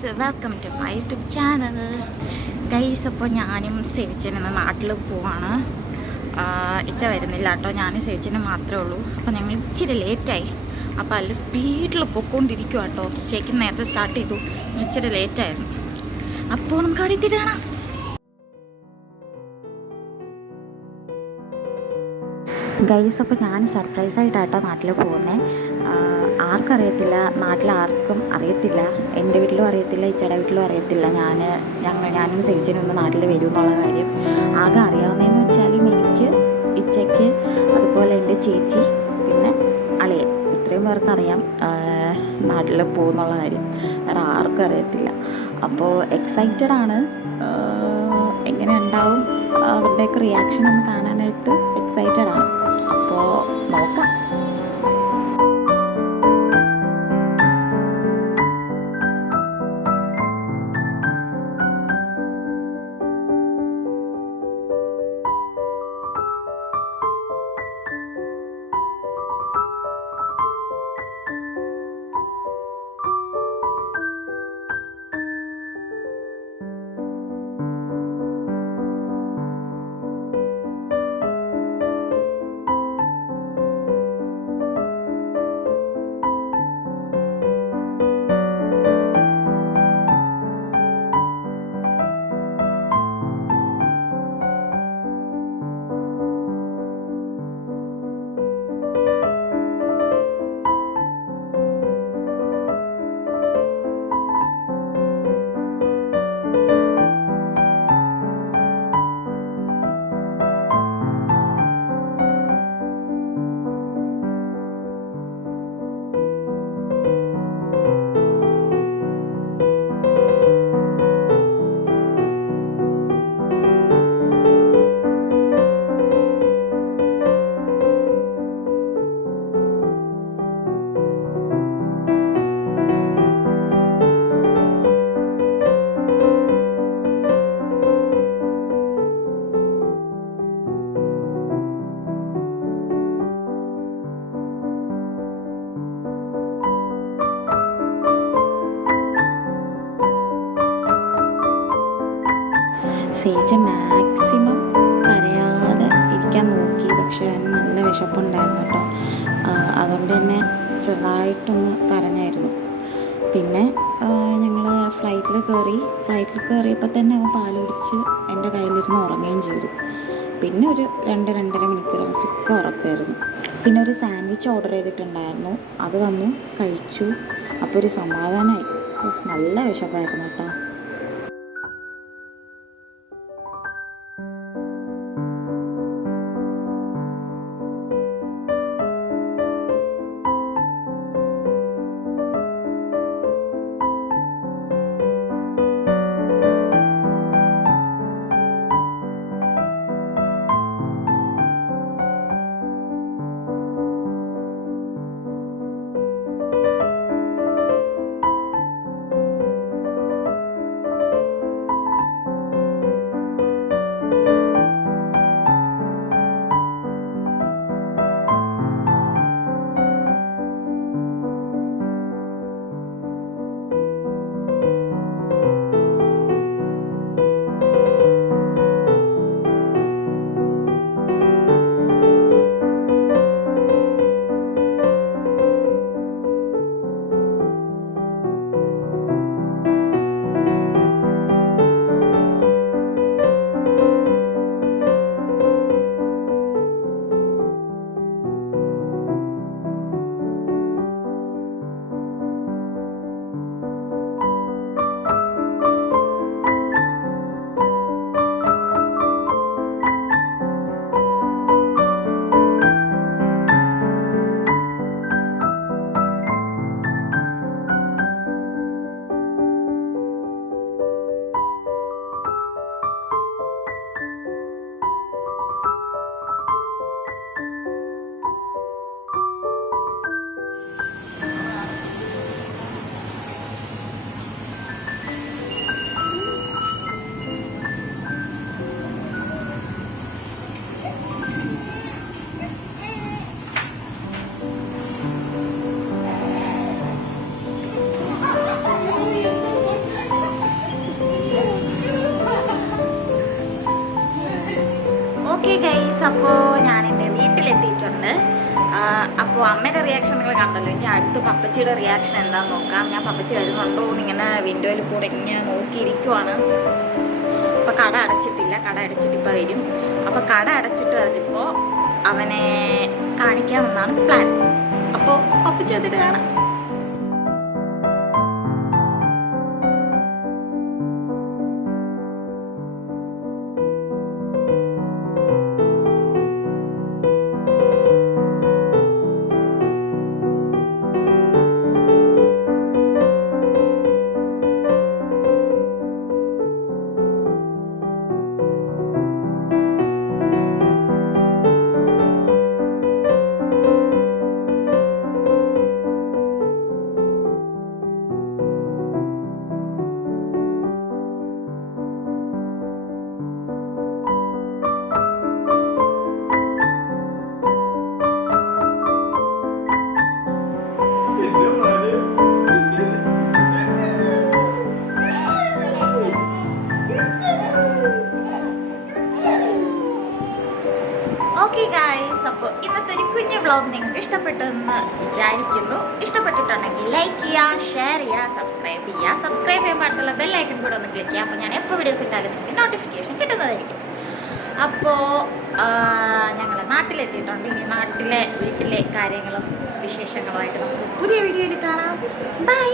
Guys, welcome to my YouTube channel. Guys, അപ്പോൾ ഞാനും സേവിച്ചനും നാട്ടിൽ പോവാണ്. ഇച്ച വരുന്നില്ല കേട്ടോ, ഞാനും സേവിച്ചനും മാത്രമേ ഉള്ളൂ. അപ്പോൾ ഞങ്ങൾ ഇച്ചിരി ലേറ്റായി. അപ്പോൾ അതിൽ സ്പീഡിൽ പൊയ്ക്കൊണ്ടിരിക്കുക കേട്ടോ. ചേക്കിന് നേരത്തെ സ്റ്റാർട്ട് ചെയ്തു, ഇച്ചിരി ലേറ്റായിരുന്നു. അപ്പോൾ നമുക്ക് അവിടെ എത്തിയിട്ട് കാണാം. ഗൈസ്, അപ്പോൾ ഞാൻ സർപ്രൈസായിട്ടാട്ടോ നാട്ടിൽ പോകുന്നത്. ആർക്കും അറിയത്തില്ല, നാട്ടിൽ ആർക്കും അറിയത്തില്ല. എൻ്റെ വീട്ടിലും അറിയത്തില്ല, ഇച്ചയുടെ വീട്ടിലും അറിയത്തില്ല ഞാനും സേവിച്ചനും ഒന്ന് നാട്ടിൽ വരും എന്നുള്ള കാര്യം. ആകെ അറിയാവുന്നതെന്ന് വെച്ചാലും എനിക്ക്, ഇച്ചയ്ക്ക്, അതുപോലെ എൻ്റെ ചേച്ചി, പിന്നെ അളിയൻ, ഇത്രയും പേർക്ക് അറിയാം നാട്ടിൽ പോകുന്നുള്ള കാര്യം. വേറെ ആർക്കും അറിയത്തില്ല. അപ്പോൾ എക്സൈറ്റഡ് ആണ്. എങ്ങനെ ഉണ്ടാവും അവരുടെയൊക്കെ റിയാക്ഷൻ ഒന്ന് കാണാനായിട്ട് എക്സൈറ്റഡ് ആണ്. അപ്പോൾ നോക്കാം. സേവിച്ചൻ മാക്സിമം കരയാതെ ഇരിക്കാൻ നോക്കി, പക്ഷേ അതിന് നല്ല വിശപ്പുണ്ടായിരുന്നു കേട്ടോ. അതുകൊണ്ട് തന്നെ ചെറുതായിട്ടൊന്ന് കരഞ്ഞായിരുന്നു. പിന്നെ ഞങ്ങൾ ഫ്ലൈറ്റിൽ കയറിയപ്പോൾ തന്നെ അവൻ പാൽ കുടിച്ച് എൻ്റെ കയ്യിലിരുന്ന് ഉറങ്ങുകയും ചെയ്തു. പിന്നെ ഒരു 2-2.5 മണിക്കൂർ സുഖം ഉറക്കമായിരുന്നു. പിന്നെ ഒരു സാൻഡ്വിച്ച് ഓർഡർ ചെയ്തിട്ടുണ്ടായിരുന്നു, അത് വന്നു കഴിച്ചു. അപ്പോൾ ഒരു സമാധാനമായി. നല്ല വിശപ്പായിരുന്നു കേട്ടോ. ഓക്കെ ഗൈസ്, അപ്പോൾ ഞാൻ എൻ്റെ വീട്ടിലെത്തിയിട്ടുണ്ട്. അപ്പോൾ അമ്മയുടെ റിയാക്ഷൻ നിങ്ങൾ കണ്ടല്ലോ. ഇനി അടുത്ത് പപ്പച്ചിയുടെ റിയാക്ഷൻ എന്താണെന്ന് നോക്കാം. ഞാൻ പപ്പച്ചി വരുന്നുണ്ടോ എന്ന് ഇങ്ങനെ വിൻഡോയിൽ കൂടെ ഇങ്ങനെ നോക്കിയിരിക്കുവാണ്. അപ്പോൾ കട അടച്ചിട്ടില്ല, കട അടച്ചിട്ട് ഇപ്പോൾ വരും. അപ്പോൾ കട അടച്ചിട്ട് വരുമ്പോൾ അവനെ കാണിക്കാമെന്നാണ് പ്ലാൻ. അപ്പോൾ പപ്പച്ചി വന്നിട്ട് കാണാം. ഓക്കെ ഗായ്സ്, അപ്പോൾ ഇന്നത്തെ ഒരു കുഞ്ഞു വ്ളോഗ് നിങ്ങൾക്ക് ഇഷ്ടപ്പെട്ടെന്ന് വിചാരിക്കുന്നു. ഇഷ്ടപ്പെട്ടിട്ടുണ്ടെങ്കിൽ ലൈക്ക് ചെയ്യുക, ഷെയർ ചെയ്യുക, സബ്സ്ക്രൈബ് ചെയ്യുക. സബ്സ്ക്രൈബ് ചെയ്യുമ്പോൾ അടുത്തുള്ള ബെല്ലൈക്കൺ കൂടെ ഒന്ന് ക്ലിക്ക് ചെയ്യുക. അപ്പോൾ ഞാൻ എപ്പോൾ വീഡിയോസ് ഇട്ടാലും നിങ്ങൾക്ക് നോട്ടിഫിക്കേഷൻ കിട്ടുന്നതായിരിക്കും. അപ്പോൾ ഞങ്ങൾ നാട്ടിലെത്തിയിട്ടുണ്ട്. ഇനി വീട്ടിലെ കാര്യങ്ങളും വിശേഷങ്ങളുമായിട്ട് നമുക്ക് പുതിയ വീഡിയോയിൽ കാണാം. ബൈ.